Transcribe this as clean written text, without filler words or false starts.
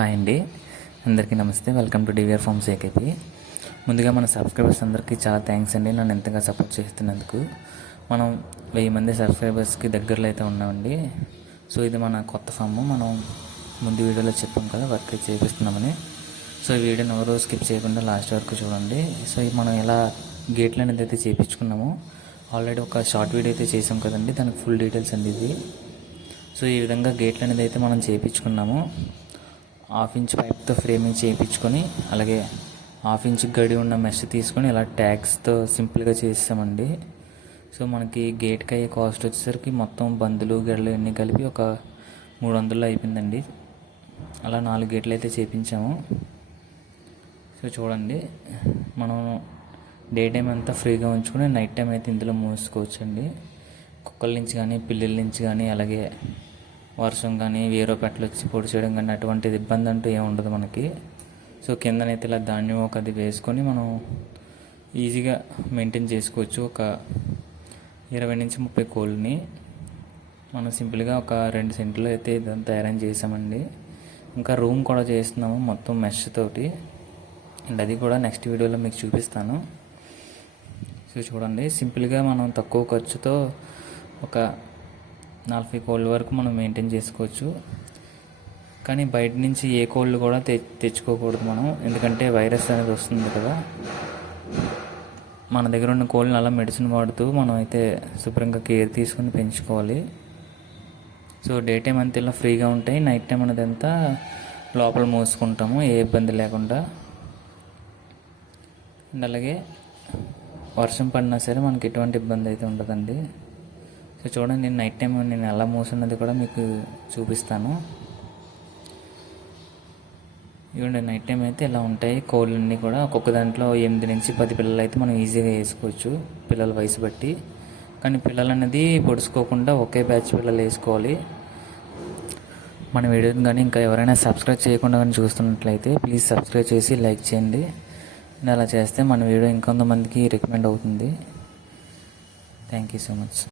Hi అండి, అందరికీ నమస్తే. Welcome to DVR farms AKP. ముందుగా మన సబ్స్క్రైబర్స్ అందరికీ చాలా థ్యాంక్స్ అండి, నన్ను ఎంతగా సపోర్ట్ చేస్తున్నందుకు. మనం 1000 మంది సబ్స్క్రైబర్స్కి దగ్గరలో అయితే ఉన్నామండి. సో ఇది మన కొత్త ఫామ్. మనం ముందు వీడియోలో చెప్పాం కదా వర్క్ చేపిస్తున్నామని. సో ఈ వీడియోని ఎవరో స్కిప్ చేయకుండా లాస్ట్ వరకు చూడండి. సో మనం ఎలా గేట్లు అనేది అయితే చేయించుకున్నాము. ఆల్రెడీ ఒక షార్ట్ వీడియో అయితే చేసాం కదండి, దానికి ఫుల్ డీటెయిల్స్ అండి ఇది. సో ఈ విధంగా గేట్లు అనేది అయితే మనం చేయించుకున్నాము. 1/2 ఇంచ్ పైప్తో ఫ్రేమింగ్ చేయించుకొని, అలాగే 1/2 ఇంచ్ గడి ఉన్న మెష్ తీసుకొని ఇలా ట్యాగ్స్తో సింపుల్గా చేసామండి. సో మనకి గేట్కి అయ్యే కాస్ట్ వచ్చేసరికి మొత్తం బందులు గడ్డలు అన్నీ కలిపి ఒక 300లో అయిపోయిందండి. అలా 4 గేట్లు అయితే చేయించాము. సో చూడండి, మనం డే టైం అంతా ఫ్రీగా ఉంచుకొని నైట్ టైం అయితే ఇందులో మూసుకోవచ్చండి. కుక్కల నుంచి కానీ పిల్లల నుంచి కానీ, అలాగే వర్షం కానీ వేరే పెట్టలు వచ్చి పొడి చేయడం కానీ అటువంటిది ఇబ్బంది అంటూ ఏమి ఉండదు మనకి. సో కిందనైతే ఇలా ధాన్యం ఒక అది వేసుకొని మనం ఈజీగా మెయింటైన్ చేసుకోవచ్చు. ఒక 20 నుంచి 30 కోళ్ళని మనం సింపుల్గా ఒక 2 సెంట్లు అయితే ఇదంతా అరేంజ్ చేసామండి. ఇంకా రూమ్ కూడా చేస్తున్నాము మొత్తం మెష్ తోటి, అండ్ అది కూడా నెక్స్ట్ వీడియోలో మీకు చూపిస్తాను. సో చూడండి, సింపుల్గా మనం తక్కువ ఖర్చుతో ఒక 40 కోళ్ళ వరకు మనం మెయింటైన్ చేసుకోవచ్చు. కానీ బయట నుంచి ఏ కోళ్ళు కూడా తెచ్చుకోకూడదు మనం, ఎందుకంటే వైరస్ అనేది వస్తుంది కదా. మన దగ్గర ఉన్న కోళ్ళని అలా మెడిసిన్ వాడుతూ మనం అయితే శుభ్రంగా కేర్ తీసుకొని పెంచుకోవాలి. సో డే టైం అంతా ఇలా ఫ్రీగా ఉంటాయి, నైట్ టైం అనేది అంతా లోపల మోసుకుంటాము ఏ ఇబ్బంది లేకుండా. అండ్ అలాగే వర్షం పడినా సరే మనకి ఎటువంటి ఇబ్బంది అయితే ఉండదండి. సో చూడండి, నేను నైట్ టైం నేను ఎలా మోసున్నది కూడా మీకు చూపిస్తాను. ఇవ్వండి, నైట్ టైం అయితే ఇలా ఉంటాయి కోళ్ళన్నీ కూడా. ఒక్కొక్క దాంట్లో 8 నుంచి 10 పిల్లలు అయితే మనం ఈజీగా వేసుకోవచ్చు పిల్లల వయసు బట్టి. కానీ పిల్లలు అనేది పొడుచుకోకుండా ఒకే బ్యాచ్ పిల్లలు వేసుకోవాలి. మన వీడియోని కానీ ఇంకా ఎవరైనా సబ్స్క్రైబ్ చేయకుండా కానీ చూస్తున్నట్లయితే ప్లీజ్ సబ్స్క్రైబ్ చేసి లైక్ చేయండి. అలా చేస్తే మన వీడియో ఇంకొంతమందికి రికమెండ్ అవుతుంది. Thank you so much.